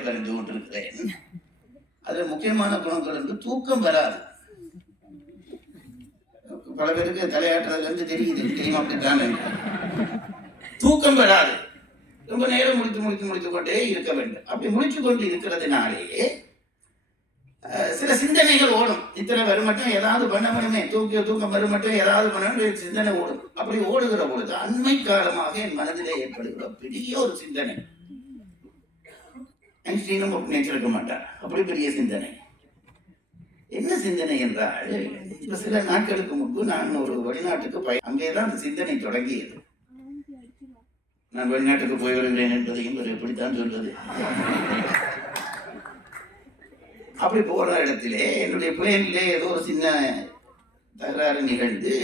புத்தகத்தை கொண்டிருக்கிறேன் அதுல முக்கியமான குணங்கள் வந்து தூக்கம் வராது. பல பேருக்கு தலையாட்டுறதுல இருந்து தெரியுது தெரியும் அப்படித்தானே தூக்கம் வராது. ரொம்ப நேரம் முடித்து முடித்து முடித்து கொண்டே இருக்க வேண்டும். அப்படி முடிச்சு கொண்டு இருக்கிறதுனாலே சில சிந்தனைகள் ஓடும். இத்தனை வரும் மட்டும் ஏதாவது பண்ண முடியுமே தூக்க தூக்கம் வரும் மட்டும் ஏதாவது பண்ணணும் சிந்தனை ஓடும். அப்படி ஓடுகிற பொழுது அண்மை காலமாக என் மனதிலே ஏற்படுகிற பெரிய ஒரு சிந்தனை. ஐன்ஸ்டீனும் நினைச்சிருக்க மாட்டார் அப்படி பெரிய சிந்தனை. என்ன சிந்தனை என்றால் இப்போ சில நாட்களுக்கு முன்பு நான் ஒரு வெளிநாட்டுக்கு பய அங்கேதான் அந்த சிந்தனை தொடங்கியது. நான் வெளிநாட்டுக்கு போய் வருகிறேன் என்பதையும் ஒரு எப்படித்தான் சொல்வது. அப்படி போகிற இடத்திலே என்னுடைய பிளேனிலே ஏதோ ஒரு சின்ன தகராறு நிகழ்ந்து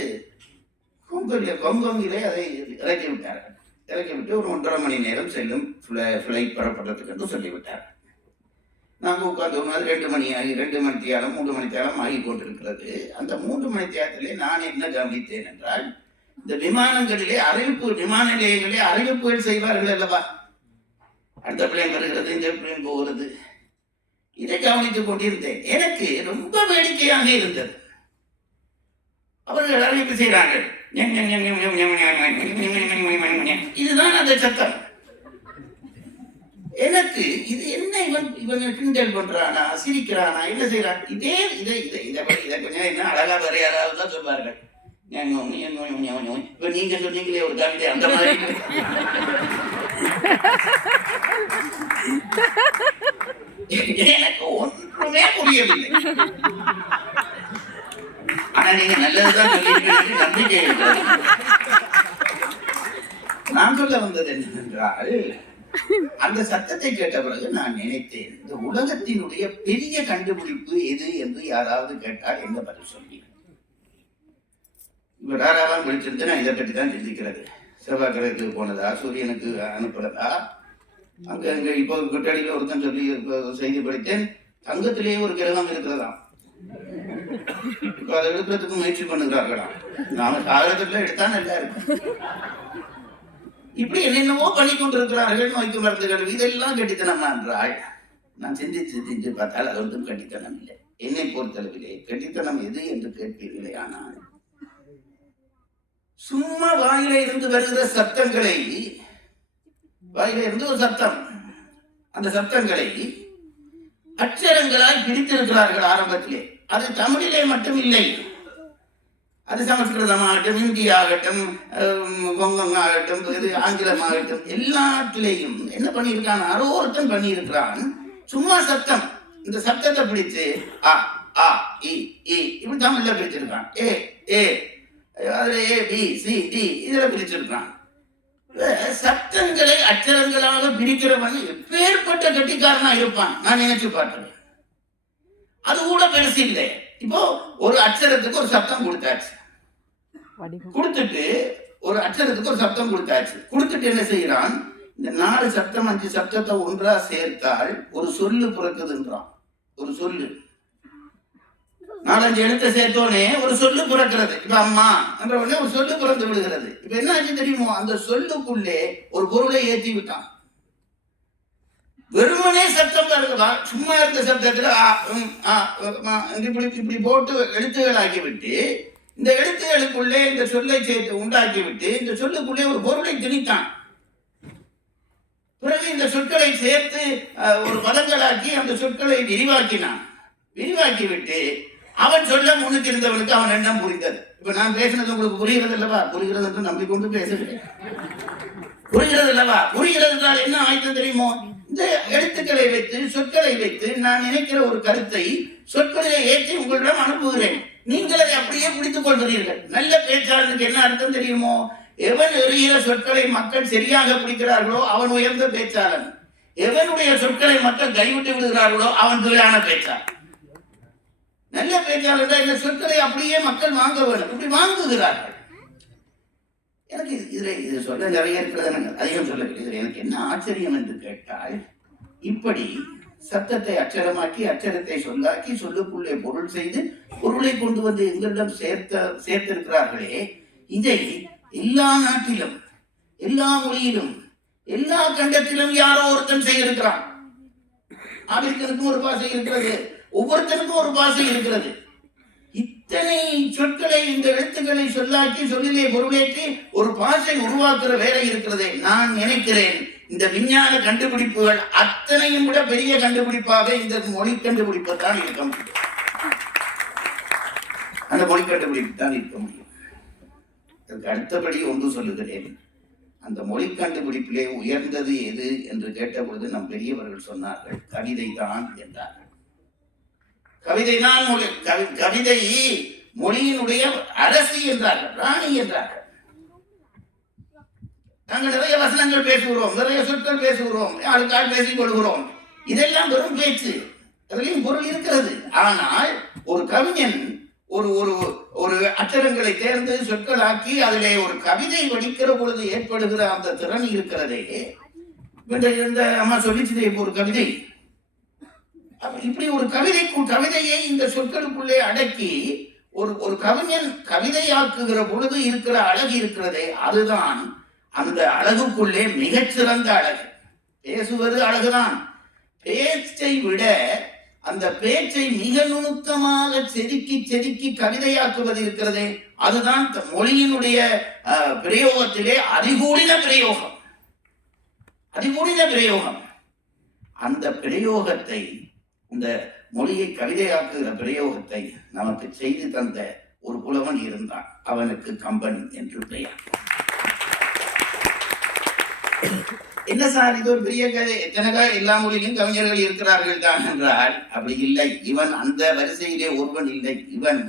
கொங்கிலே கொங்கொங்கிலே அதை இறக்கி விட்டார் இறக்கி விட்டு ஒரு ஒன்றரை மணி நேரம் செல்லும் ஃப்ளைட் புறப்படுறதுக்கு என்று சொல்லிவிட்டார். நாங்கள் உட்கார்ந்து ஒரு ரெண்டு மணி ஆகி ரெண்டு மணி தியாலம் மூன்று மணி தியாலம் ஆகி கொண்டிருக்கிறது. அந்த மூன்று மணி தியாலத்திலே நான் என்ன கவனித்தேன் என்றால் இந்த விமானங்களிலே அறிவிப்பு விமான நிலையங்களிலே அறிவிப்புகள் செய்வார்கள் அல்லவா? அடுத்த பிளேன் வருகிறது இந்த பிள்ளைங்க போகிறது. இதை கவனித்துக் கொண்டிருந்தேன். எனக்கு ரொம்ப வேடிக்கையாக இருந்தது. அவர்கள் அறிவிப்பு செய்கிறார்கள். இதுதான் அந்த சத்தம். எனக்கு இது என்ன இவன் இவன் கிண்டல் பண்றானா சிரிக்கிறானா என்ன செய்யறான் இதே இதை இதை இதை இதை கொஞ்சம் என்ன அழகா வேற யாராவது தான் சொல்வார்கள். ஞானம், ஞானம், ஞானம். இப்ப நீங்க சொன்னீங்களே ஒரு கவிதை அந்த மாதிரி. எனக்கு ஒன்றுமே புரியவில்லை. ஆனா நீங்க நல்லதுதான் சொல்லியிருக்கீங்க நம்பிக்கை நான் சொல்ல வந்தது என்னவென்றால் அந்த சத்தத்தை கேட்ட பிறகு நான் நினைத்தேன் இந்த உலகத்தினுடைய பெரிய கண்டுபிடிப்பு எது? என்று யாராவது கேட்டால் எந்த பதில் சொல்லி. இப்ப ராராவா விழிச்சிருந்து நான் இதை பற்றி தான் சிந்திக்கிறது. செவ்வாய் கிரகத்துக்கு போனதா? சூரியனுக்கு அனுப்புறதா அங்க அங்க இப்போ குட்டடியில் ஒருத்தன் சொல்லி செய்தி படித்தேன். தங்கத்திலேயே ஒரு கிரகம் இருக்கிறதா இப்ப அதை எடுக்கிறதுக்கு முயற்சி பண்ணுகிறார்களாம். நாம சாகரத்துல எடுத்தா நல்லா இருக்கும். இப்படி என்னென்னமோ பண்ணி கொண்டிருக்கிறார்கள் நோய்க்கு மருந்துகள் இதெல்லாம் கட்டித்தனமா என்றால் நான் சிந்தித்து சிந்தித்து பார்த்தால் அது ஒன்றும் கட்டித்தனம் இல்லை. என்னை பொறுத்தளவிலே கட்டித்தனம் எது என்று கேட்பீர்களே ஆனால் சும்மா வாயில இருந்து வருகிற சத்தங்களை வாயில இருந்து ஒரு சத்தம் அந்த சத்தங்களை அச்சரங்களாய் பிடித்திருக்கிறார்கள் ஆரம்பத்திலே. அது தமிழிலே மட்டும் இல்லை அது சமஸ்கிருதமாகட்டும் ஹிந்தி ஆகட்டும் கொங்கம் ஆகட்டும் இது ஆங்கிலம் ஆகட்டும் எல்லாத்திலேயும் என்ன பண்ணியிருக்கான்? யாரோ ஒருத்தன் பண்ணியிருக்கிறான். சும்மா சத்தம். இந்த சத்தத்தை பிடிச்சு ஆ ஆ இ இ இப்படி தமிழ்ல பிரிச்சிருக்கான் ஏ ஏ அதில் ஏ பி சி டி இதில் பிரிச்சிருக்கான் சத்தங்களை அச்சரங்களாக பிரிக்கிறவன் எப்பேற்பட்ட கட்டிக்காரனா இருப்பான். நான் நினைச்சு பார்க்கிறேன் அது கூட பெருசு இல்லை. இப்போ ஒரு அச்சரத்துக்கு ஒரு சத்தம் கொடுத்தாச்சு. கொடுத்துட்டு ஒரு அச்சரத்துக்கு ஒரு சப்தம் கொடுத்தாச்சு. கொடுத்துட்டு என்ன செய்யறான் இந்த நாலு சப்தம் அஞ்சு சப்தத்தை ஒன்றா சேர்த்தால் ஒரு சொல்லு பிறக்குதுன்றான். ஒரு சொல்லு. நாலஞ்சு எழுத்தை சேர்த்தோடனே ஒரு சொல்லு பிறக்கிறது. இப்ப அம்மா என்ற உடனே ஒரு சொல்லு பிறந்து விடுகிறது. இப்ப என்ன ஆச்சு தெரியுமோ? அந்த சொல்லுக்குள்ளே ஒரு பொருளை ஏற்றி விட்டான். வெறுமனே சத்தம் வருகிறதா சும்மா இருந்த சத்தத்துல இப்படி இப்படி போட்டு எழுத்துகள் விட்டு இந்த எழுத்துகளுக்குள்ளே இந்த சொல்லை சேர்த்து உண்டாக்கிவிட்டு இந்த சொல்லுக்குள்ளே ஒரு பொருளை திணித்தான். பிறகு இந்த சொற்களை சேர்த்து ஒரு பதங்களாக்கி அந்த சொற்களை விரிவாக்கினான். விரிவாக்கி விட்டு அவன் சொல்ல முன்னுக்கு இருந்தவனுக்கு அவன் எண்ணம் புரிந்தது. இப்ப நான் பேசுனது உங்களுக்கு புரிகிறது அல்லவா புரிகிறது என்று நம்பிக்கொண்டு பேசுகிறேன். புரிகிறது அல்லவா புரிகிறது என்றால் என்ன ஆயிட்டு தெரியுமோ? இந்த எழுத்துக்களை வைத்து சொற்களை வைத்து நான் நினைக்கிற ஒரு கருத்தை சொற்களிலே ஏற்றி உங்களிடம் அனுப்புகிறேன். நீங்கள் அதை அப்படியே பிடித்துக் கொள்கிறீர்கள். நல்ல பேச்சாளருக்கு என்ன அர்த்தம் தெரியுமோ? எவன் எறிகிற சொற்களை மக்கள் சரியாக பிடிக்கிறார்களோ அவன் உயர்ந்த பேச்சாளன். எவனுடைய சொற்களை மக்கள் கைவிட்டு விடுகிறார்களோ அவன் துறையான பேச்சாளன். நல்ல பேச்சாளர் இந்த சொற்களை அப்படியே மக்கள் வாங்க வேண்டும். இப்படி வாங்குகிறார்கள். எனக்கு இது- இதுல இது சொல்ல நிறைய இருக்கிறது அதிகம் சொல்ல எனக்கு என்ன ஆச்சரியம் என்று கேட்டால் இப்படி சத்தத்தை அச்சரமாக்கி அச்சரத்தை சொல்லாக்கி சொல்லுக்குள்ளே பொருள் செய்து பொருளை கொண்டு வந்து எங்களிடம் சேர்த்த சேர்த்திருக்கிறார்களே இதை எல்லா நாட்டிலும் எல்லா மொழியிலும் எல்லா கண்டத்திலும் யாரோ ஒருத்தன் செய்திருக்கிறான். ஆப்பிரிக்கனுக்கும் ஒரு பாசை இருக்கிறது ஒவ்வொருத்தருக்கும் ஒரு பாசை இருக்கிறது. இத்தனை சொற்களை இந்த எழுத்துக்களை சொல்லாக்கி சொல்லிலே பொருளேற்றி ஒரு பாசை உருவாக்குற வேலை இருக்கிறதே நான் நினைக்கிறேன். இந்த விஞ்ஞான கண்டுபிடிப்புகள் அத்தனையும் விட பெரிய கண்டுபிடிப்பாக இந்த மொழி கண்டுபிடிப்பு தான் இருக்க முடியும். அந்த மொழி கண்டுபிடிப்பு தான் இருக்க முடியும். இதற்கு அடுத்தபடி ஒன்று சொல்லுகிறேன். அந்த மொழி கண்டுபிடிப்பிலே உயர்ந்தது எது என்று கேட்டபொழுது நம் பெரியவர்கள் சொன்னார்கள் கவிதை தான் என்றார்கள். கவிதை தான் மொழி கவி- கவிதை மொழியினுடைய அரசி என்றார்கள் ராணி என்றார்கள். நாங்கள் நிறைய வசனங்கள் பேசுகிறோம் நிறைய சொற்கள் பேசுகிறோம் ஆளுக்கால் பேசிக் கொள்கிறோம். இதெல்லாம் வெறும் பேச்சு. அதுலேயும் பொருள் இருக்கிறது. ஆனால் ஒரு கவிஞன் ஒரு ஒரு ஒரு அச்சரங்களை தேர்ந்து சொற்களாக்கி அதிலே ஒரு கவிதை வடிக்கிற பொழுது ஏற்படுகிற அந்த திறன் இருக்கிறதே. இந்த இந்த அம்மா சொல்லிச்சு ஒரு கவிதை. இப்படி ஒரு கவிதைக்கு கவிதையை இந்த சொற்களுக்குள்ளே அடக்கி ஒரு ஒரு கவிஞன் கவிதையாக்குகிற பொழுது இருக்கிற அழகு இருக்கிறதே அதுதான் அந்த அழகுக்குள்ளே மிகச்சிறந்த அழகு. பேசுவது அழகுதான். பேச்சை விட அந்த பேச்சை மிக நுணுக்கமாக செதுக்கி செதுக்கி கவிதையாக்குவது இருக்கிறதே அதுதான் மொழியினுடைய பிரயோகத்திலே அதிகூடின பிரயோகம். அதிகூடின பிரயோகம். அந்த பிரயோகத்தை இந்த மொழியை கவிதையாக்குகிற பிரயோகத்தை நமக்கு செய்து தந்த ஒரு புலவன் இருந்தான். அவனுக்கு கம்பன் என்று பெயர். என்ன சார் இது ஒரு பெரிய கதை. எத்தனைக்கா எல்லா மொழியிலும் கவிஞர்கள் இருக்கிறார்கள் தான் என்றால் அப்படி இல்லை. இவன் அந்த வரிசையிலே ஒருவன் இல்லை. இவன்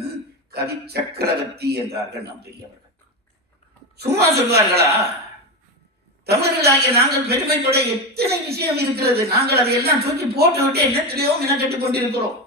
கவி சக்கரவர்த்தி என்றார்கள் நம்பியவர்கள் சும்மா சொல்வார்களா? தமிழர்களாகிய நாங்கள் பெருமைப்பட எத்தனை விஷயம் இருக்கிறது? நாங்கள் அதையெல்லாம் தூக்கி போட்டு விட்டு என்னத்திலேயோ மினக்கெட்டுக் கொண்டிருக்கிறோம்.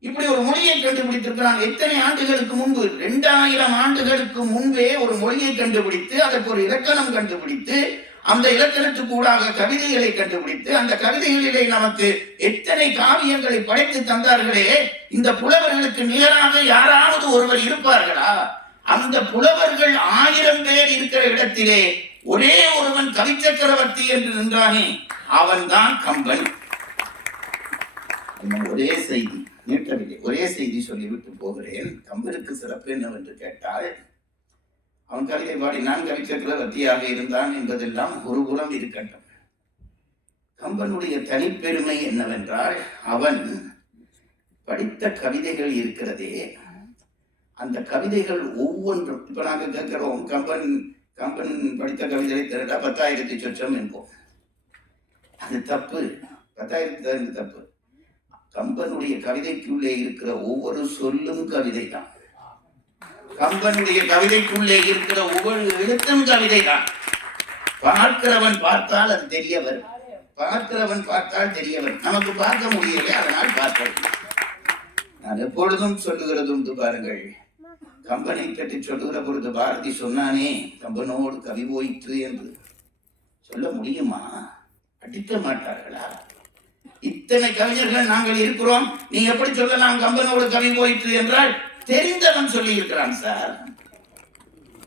இப்படி ஒரு மொழியை கண்டுபிடித்திருக்கிறான். எத்தனை ஆண்டுகளுக்கு முன்பு? இரண்டாயிரம் ஆண்டுகளுக்கு முன்பே ஒரு மொழியை கண்டுபிடித்து அதற்கு ஒரு இலக்கணம் கண்டுபிடித்து அந்த இலக்கணத்துக்கு ஊடாக கவிதைகளை கண்டுபிடித்து அந்த கவிதைகளிலே நமக்கு எத்தனை காவியங்களை படைத்து தந்தார்களே? இந்த புலவர்களுக்கு நிகராக யாராவது ஒருவர் இருப்பார்களா? அந்த புலவர்கள் ஆயிரம் பேர் இருக்கிற இடத்திலே ஒரே ஒருவன் கவி சக்கரவர்த்தி என்று நின்றானே அவன்தான் கம்பன். ஒரே செய்தி நீட்டவில்லை ஒரே செய்தி சொல்லிவிட்டு போகிறேன். கம்பனுக்கு சிறப்பு என்னவென்று கேட்டால் அவன் கவிதை பாடினான் கவி சக்கரவர்த்தியாக இருந்தான் என்பதெல்லாம் ஒரு புறம் இருக்கட்டும். கம்பனுடைய தனிப்பெருமை என்னவென்றால் அவன் படித்த கவிதைகள் இருக்கிறதே அந்த கவிதைகள் ஒவ்வொன்றும். இப்ப நாங்கள் கேட்கிறோம் கம்பன் கம்பன் படித்த கவிதைகளை திரட்டா பத்தாயிரத்தி சொச்சம் என்போம். அது தப்பு. பத்தாயிரத்தி தான் தப்பு. கம்பனுடைய கவிதைக்குள்ளே இருக்கிற ஒவ்வொரு சொல்லும் கவிதை தான் கம்பனுடைய கவிதைக்குள்ளே இருக்கிற ஒவ்வொரு எழுத்தும் கவிதை தான் பார்க்கிறவன் பார்த்தால் அது தெரிய வரும் பார்க்கிறவன் பார்த்தால் தெரிய வரும் நமக்கு பார்க்க முடியல அதனால் பார்க்க நான் எப்பொழுதும் சொல்லுகிறது உண்டு பாருங்கள். கம்பனை பற்றி சொல்லுகிற பொழுது பாரதி சொன்னானே கம்பனோடு கவி போயிற்று என்று. சொல்ல முடியுமா? அடிக்க மாட்டார்களா? இத்தனை கவிஞர்கள் நாங்கள் இருக்கிறோம். நீ எப்படி சொல்லலாம் கம்பனோடு கவி போயிற்று என்றால்? தெரிந்தவன் சொல்லி இருக்கிறான் சார்.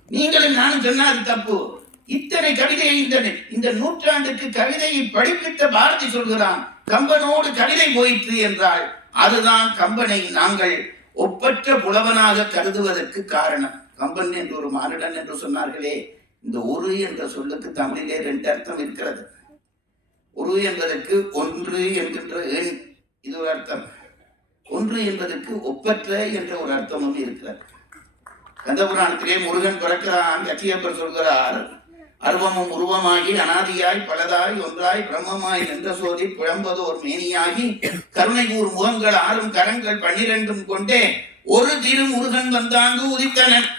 நீங்களும் நானும் சொன்னா அது தப்பு. இத்தனை கவிதையை இந்த இந்த நூற்றாண்டுக்கு கவிதையை படிப்பித்த பாரதி சொல்கிறான் கம்பனோடு கவிதை போயிற்று என்றால் அதுதான் கம்பனை நாங்கள் ஒப்பற்ற புலவனாக கருதுவதற்கு காரணம். கம்பன் என்று ஒரு மானிடன் என்று சொன்னார்களே இந்த ஒரு என்ற சொல்லுக்கு தமிழிலே ரெண்டு அர்த்தம் இருக்கிறது. ஒரு என்பதற்கு ஒன்று என்கின்ற எண் இது ஒரு அர்த்தம். ஒன்று என்பதற்கு ஒப்பற்ற என்ற ஒரு அர்த்தமும் இருக்கிறது. கந்தபுராணத்திலே முருகன் பிறக்கிறான் கச்சியப்பர் சொல்கிறார் அருவமும் உருவமாகி அனாதியாய் பலதாய் ஒன்றாய் பிரம்மமாய் நின்ற சோதி புழம்பதோர் மேனியாகி கருணை கூறு முகங்கள் ஆறும் கரங்கள் பன்னிரெண்டும் கொண்டே ஒரு தீரும் முருகன் வந்தாங்கு உதித்தனன்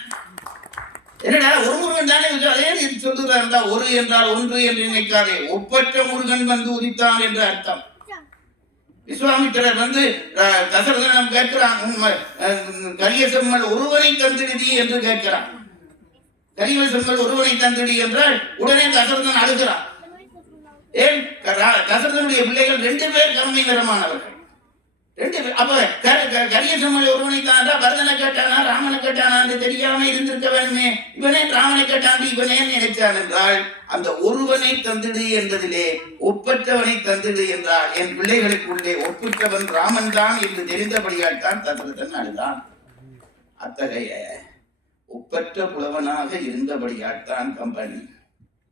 என்னடா ஒரு முருகன் தானே இருக்கு. அதே நீ இருந்தா ஒரு என்றால் ஒன்று என்று நினைக்காதே. ஒப்பற்ற முருகன் வந்து உதித்தான் என்று அர்த்தம். விஸ்வாமித்திரர் வந்து தசரதனம் கேட்கிறான் கரிய செம்மல் ஒருவனை தந்திடுதி என்று கேட்கிறான். கரிய செம்மல் ஒருவனை தந்திடி என்றால் உடனே தசரதன் அழுகிறான் ஏன்? க- பிள்ளைகள் ரெண்டு பேர் கருணை நிறமானவர்கள் ரெண்டு பேர் அப்ப க- க- கரியசமலை ஒருவனை தாண்டா பரதனை கேட்டானா ராமனை கேட்டானான்னு தெரியாம இருந்திருக்க வேணுமே இவனே ராமனை கேட்டான் இவனே நினைச்சான் என்றால் அந்த ஒருவனை தந்துடு என்றதிலே ஒப்பற்றவனை தந்துடு என்றால் என் பிள்ளைகளுக்குள்ளே ஒப்புற்றவன் ராமன் தான் என்று தெரிந்தபடியால் தான் தசரதன் அழுதான். அத்தகைய ஒப்பற்ற புலவனாக இருந்தபடியால் தான் கம்பனி.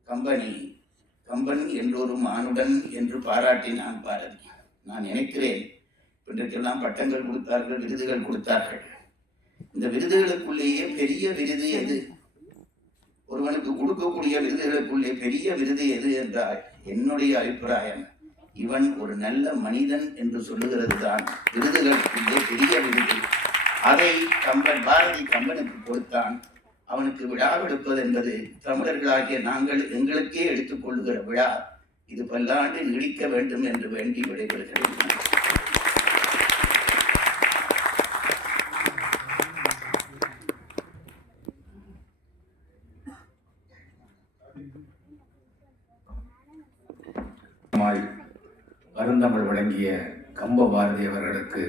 கம்பனி கம்பன் என்றொரு மானுடன் என்று பாராட்டினான் பாரதி. நான் நினைக்கிறேன் இன்றைக்கெல்லாம் பட்டங்கள் கொடுத்தார்கள் விருதுகள் கொடுத்தார்கள். இந்த விருதுகளுக்குள்ளேயே பெரிய விருது எது? ஒருவனுக்கு கொடுக்கக்கூடிய விருதுகளுக்குள்ளே பெரிய விருது எது என்றால் என்னுடைய அபிப்பிராயம் இவன் ஒரு நல்ல மனிதன் என்று சொல்லுகிறது தான் விருதுகளுக்குள்ளே பெரிய விருது. அதை கம்பன் பாரதி கம்பனுக்கு கொடுத்தான். அவனுக்கு விழா எடுப்பது என்பது தமிழர்களாகிய நாங்கள் எங்களுக்கே எடுத்துக்கொள்கிற விழா. இது பல்லாண்டு நீடிக்க வேண்டும் என்று வேண்டி விடைபெறுகிறேன். மாய் அருந்தமிழ் வழங்கிய கம்ப பாரதி அவர்களுக்கு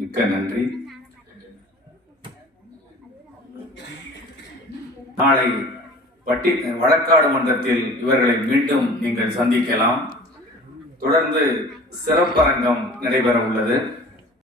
மிக்க நன்றி. நாளை பட்டி வழக்காடு மன்றத்தில் இவர்களை மீண்டும் நீங்கள் சந்திக்கலாம். தொடர்ந்து சிறப்பரங்கம் நடைபெற உள்ளது.